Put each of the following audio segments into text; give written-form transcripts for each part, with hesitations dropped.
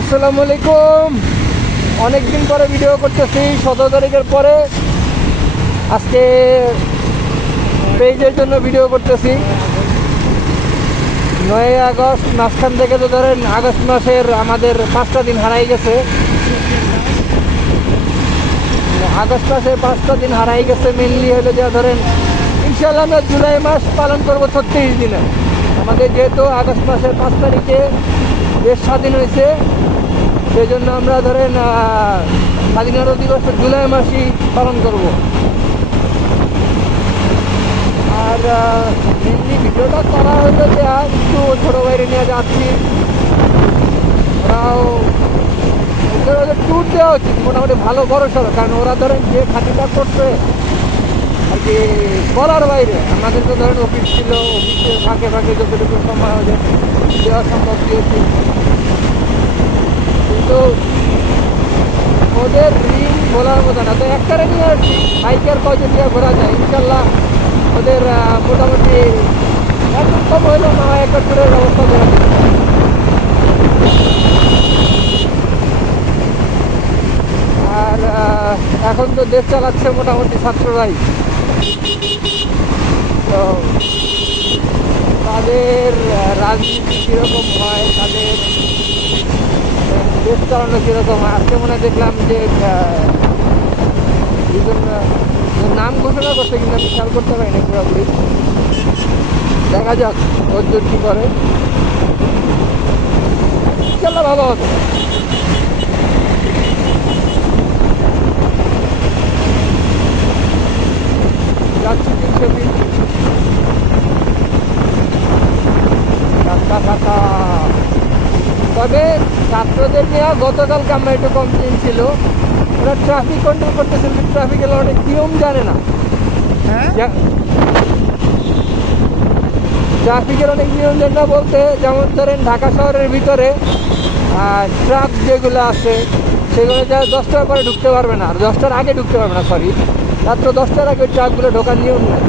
আসসালামু আলাইকুম। অনেকদিন পরে ভিডিও করতেছি, 17 তারিখের পরে। আজকে পেজের জন্য ভিডিও করতেছি। 9 আগস্ট, মাঝখান থেকে তো ধরেন আগস্ট মাসের আমাদের 5টা দিন হারাই গেছে। আগস্ট মাসে 5টা দিন হারাই গেছে। মেনলি হলো যে ধরেন ইনশাল্লাহ আমরা জুলাই মাস পালন করবো 36 দিনে। আমাদের যেহেতু আগস্ট মাসের 5 তারিখে দেশ স্বাধীন হয়েছে, সেই জন্য আমরা ধরেন স্বাধীনতা দিবস জুলাই মাসই পালন করব। আর মেনলি ভিডিওটা করা হলো যে একটু ছোটো বাইরে নিয়ে যাচ্ছি। ওরাও ওদের ট্যুর দেওয়া উচিত মোটামুটি ভালো বড় সড়ো, কারণ ওরা ধরেন যে খাতিটা করছে আর কি বলার বাইরে। আমাদের তো ধরেন অফিস ছিল, অফিসের ফাঁকে ফাঁকে যতটুকু সময় ওদের দেওয়া সম্ভব দিয়েছি, কিন্তু ওদের ঋণ বলার মতো না। তো একটারে নিয়ে আসছি, বাইকের কয়জন দিয়ে ঘোরা যায় ইনশাল্লাহ। ওদের মোটামুটি একদম কম হইলেও না হয় একটা ট্যুরের ব্যবস্থা করে দিচ্ছে। আর এখন তো দেশ চালাচ্ছে মোটামুটি ছাত্ররাই। তো তাদের রাজনীতি কীরকম হয়, তাদের দেশ চালানো কীরকম হয়, আজকে মনে দেখলাম যে দুজন নাম ঘোষণা করছে, কিন্তু আমি খেয়াল করতে পারিনি পুরোপুরি। দেখা যাক কতদূর কী করে, ইনশাল্লাহ ভালো হবে। যাচ্ছি 300 ফিট রাস্তা ফাঁকা। তবে ছাত্রদের নিয়ে গতকালকে আমরা একটু কমপ্লেন ছিল, ওরা ট্রাফিক কন্ট্রোল করতেছিল, ট্রাফিকের অনেক নিয়ম জানে না। ট্রাফিকের অনেক নিয়ম জানে না বলতে, যেমন ধরেন ঢাকা শহরের ভিতরে ট্রাক যেগুলো আছে সেগুলো যা 10টার পরে ঢুকতে পারবে না, আর 10টার আগে ঢুকতে পারবে না, সরি রাত্র 10টার আগে ট্রাকগুলো ঢোকার নিয়ম নেই।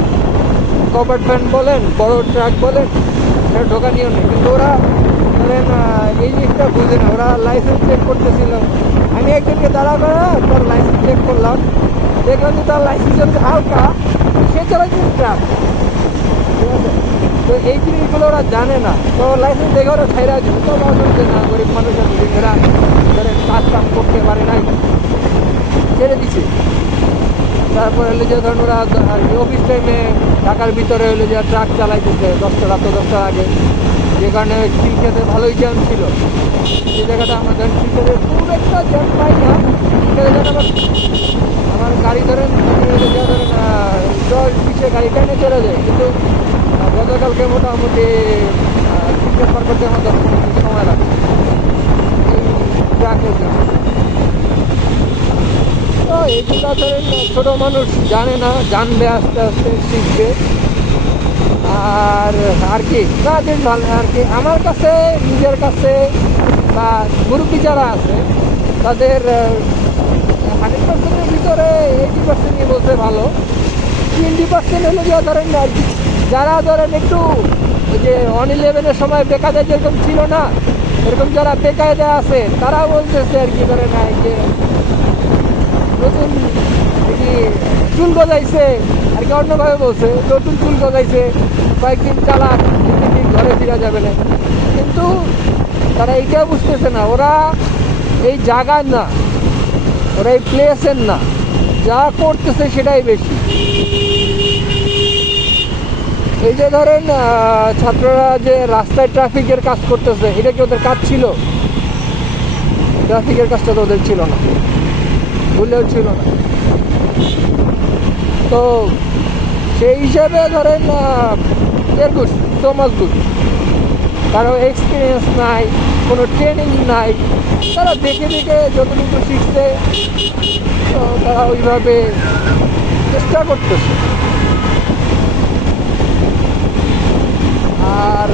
কভার্ড ভ্যান বলেন, বড় ট্রাক বলেন, সেটা ঢোকার নিয়ম নেই। কিন্তু ওরা ধরেন এই জিনিসটা বুঝে না, ওরা লাইসেন্স চেক করতেছিল। আমি একজনকে দাঁড়া করে তার লাইসেন্স চেক করলাম, দেখলাম যে তার লাইসেন্স হচ্ছে হালকা, সে চালাচ্ছে ট্রাক। ঠিক আছে, তো এই জিনিসগুলো ওরা জানে না। তো লাইসেন্স দেখে ওরা ছাইরা দিবে, তো বলছে না গরিব মানুষের এরা ধরেন কাজ কাম করতে পারে নাই, ছেড়ে দিছে। তারপর হলো যে ধরুন ওরা অফিস টাইমে ঢাকার ভিতরে হলো যে ট্রাক চালাইতেছে রাত 10টার আগে, যে কারণে ক্রিকেটে ভালোই জ্যাম ছিল। যে জায়গাটা আমরা ধরেন ক্রিকেটে খুব একটা জ্যাম পাই না, ক্রিকেটে আমার গাড়ি ধরেন ধরেন 10-20 গাড়ি টাইমে চলে যায়, কিন্তু গতকালকে মোটামুটি ক্রিকেট পার করতে আমাদের সময় লাগে এই ট্রাকের জন্য। তো এগুলো ধরেন ছোটো মানুষ জানে না, জানবে আস্তে আস্তে শিখবে। আর আর কি না, বেশ ভালো আর কি। আমার কাছে নিজের কাছে বা মুরব্বী যারা আছে তাদের 100%-এর ভিতরে 80%ই বলতে ভালো। 20% হলো যে ধরেন আর কি, যারা ধরেন একটু ওই যে 1-11-এর সময় বেকায়দায় যেরকম ছিল না, এরকম যারা বেকায়দায় আছে তারা বলতেছে আর কি ধরেন যে নতুন কি চুল গজাইছে আর কি, অন্যভাবে বলছে নতুন চুল গজাইছে, কয়েকদিন চালাক, 2-3 দিন ঘরে ফিরা যাবে না। কিন্তু তারা এইটাও বুঝতেছে না, ওরা এই জায়গার না, ওরা এই প্লেসের না, যা করতেছে সেটাই বেশি। এই যে ধরেন ছাত্ররা যে রাস্তায় ট্রাফিকের কাজ করতেছে, এটা কি ওদের কাজ ছিল? ট্রাফিকের কাজটা তো ওদের ছিল না, ভুলেও ছিল না। তো সেই হিসাবে ধরেন গুড, সো মাচ গুড। কারো এক্সপিরিয়েন্স নাই, কোনো ট্রেনিং নাই, তারা দেখে দেখে যতটুকু শিখছে তো তারা ওইভাবে চেষ্টা করতেছে। আর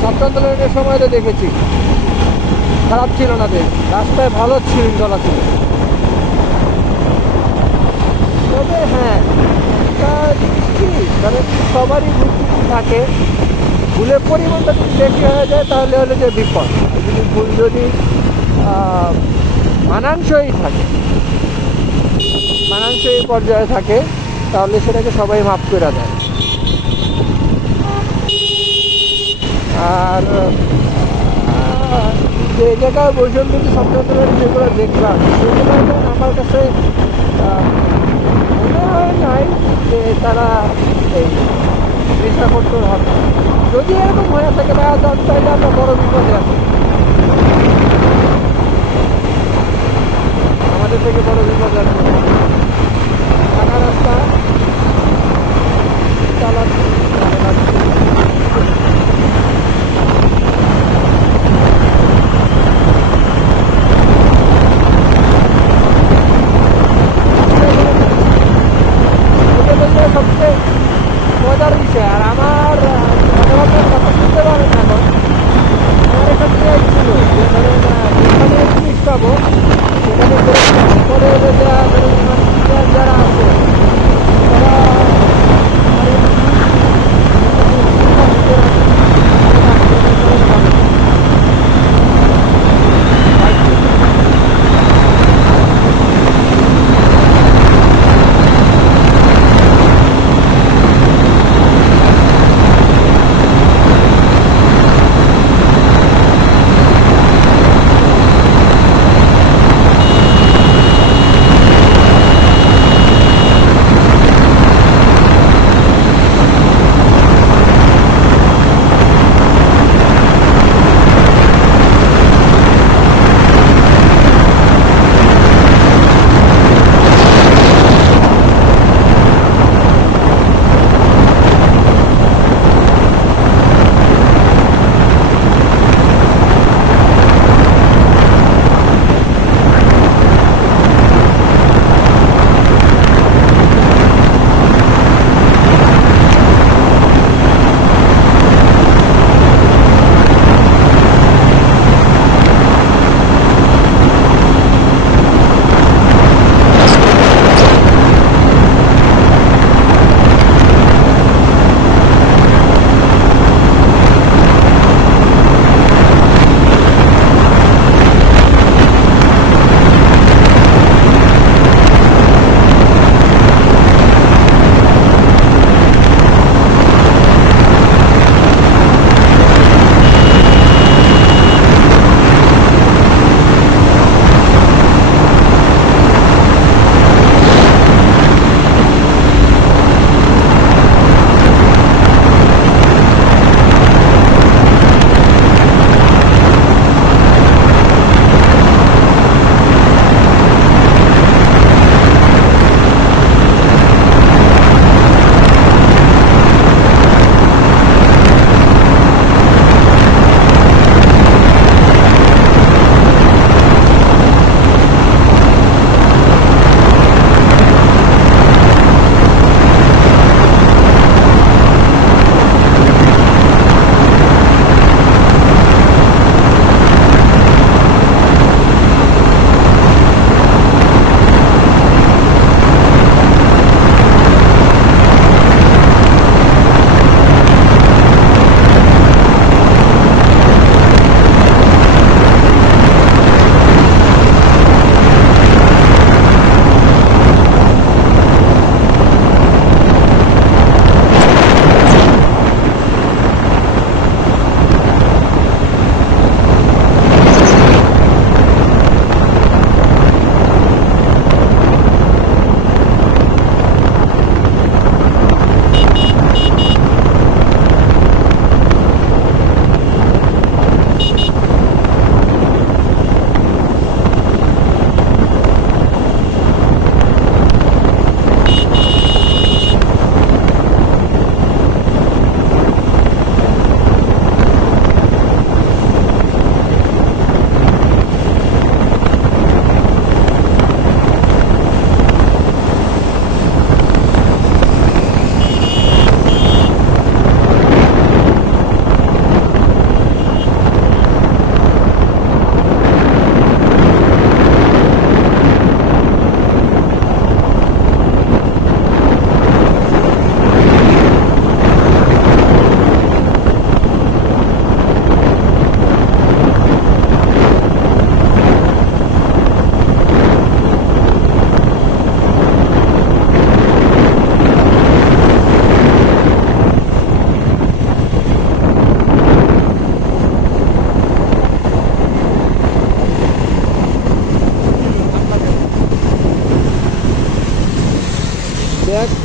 ছাত্র আন্দোলনের সময় তো দেখেছি খারাপ ছিল না, দেশ রাস্তায় ভালো ছিল, চলাচল। তবে হ্যাঁ, একটা জিনিস কি, কারণ সবারই ভুল থাকে, ভুলের পরিমাণটা যদি বেশি হয়ে যায় তাহলে হলো যে বিপদ। যদি ভুল যদি আহ, মানানসই থাকে, মানানসই পর্যায়ে থাকে, তাহলে সেটাকে সবাই মাফ করে দেয়। আর যে জায়গায় বৈষম্যবিরোধী ছাত্র আন্দোলন যেগুলো দেখলাম সেগুলো আমার কাছে আহ, মনে হয় নাই যে তারা এই নেশা করতে হবে। যদি এরকম হয়ে থাকে তাহলে আমরা বড় বিপদে আছি, আমাদের থেকে বড় বিপদ আছে। ফাঁকা রাস্তা চালাচ্ছি, এটা বলতে সবচেয়ে মজার বিষয়। আর আমার কথাবার্তার কথা শুনতে পাবেন এখন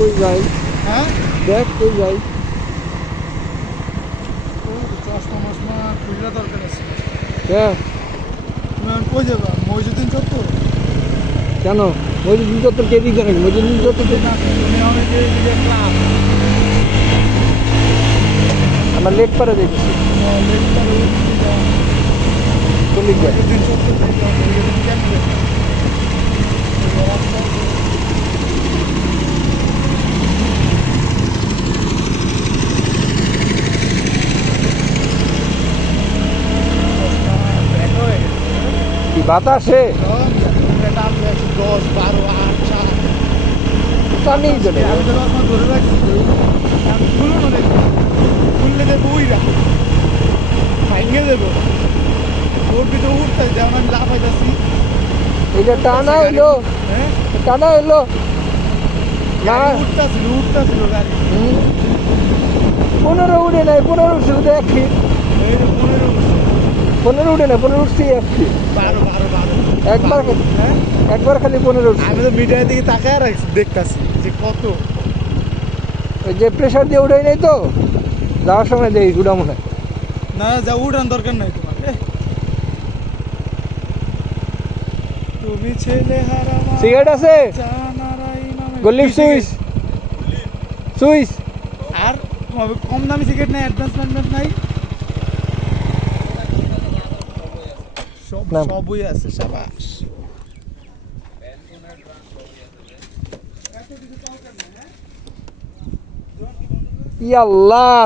কই যাই, হ্যাঁ দেখ কই যাই। চশমা মশমা খুললে দরকার আছে। হ্যাঁ, তুমি এখন কই যাবা? মহিজুদ্দিন চত্বর? কেন মজুদ্দিন চত্বর কে দিকে নাকি? মজুদ্দিন চত্বর না, তুমি অনেক ক্লাব আমরা লেট পারে দেখেছি। চল্লিশ যায়। মহিজুদ্দিন চত্বর থেকে মহিজুদ্দিন কেন্দ্রে কি বাতাসে 10, 12, 8, 7 টানেই চলে আমি তো চশমা ধরে রাখছি। আমি খুলো না দেখি, খুললে দেবো উইরা ভাঙে দেবো। ওর ভিতরে উঠতে যেমন আমি লাভ হইতেছি। এটা টানা হইলো, হ্যাঁ টানা হইলো না। উঠতেছিল গাড়ি। 15 উঠে নাই, 15 উঠছে শুধু 1 ফিট। এই যে 15 উঠছে। 15 উঠে না, 15 উঠছি 1 ফিট। 12 একবার হ্যাঁ একবার খালি 15 উঠছে। আমি তো মিটারের দিকে তাকায় রাখছি, দেখতাছি যে কত। ওই যে প্রেশার দিয়ে উঠাই নাই তো, যাওয়ার সময় দেখি গুড়া মনে হয়। না যা উঠান দরকার নাই তোমার। তুমি ছেলে হারামা সিগারেট আছে? জানারাই নামে গল্লির সুইচ, সুইচ আর কম দামি সিগারেট নাই, অ্যাডভান্স নাই, না। সবই আছে। সাবাস। ইয়াল্লাহ।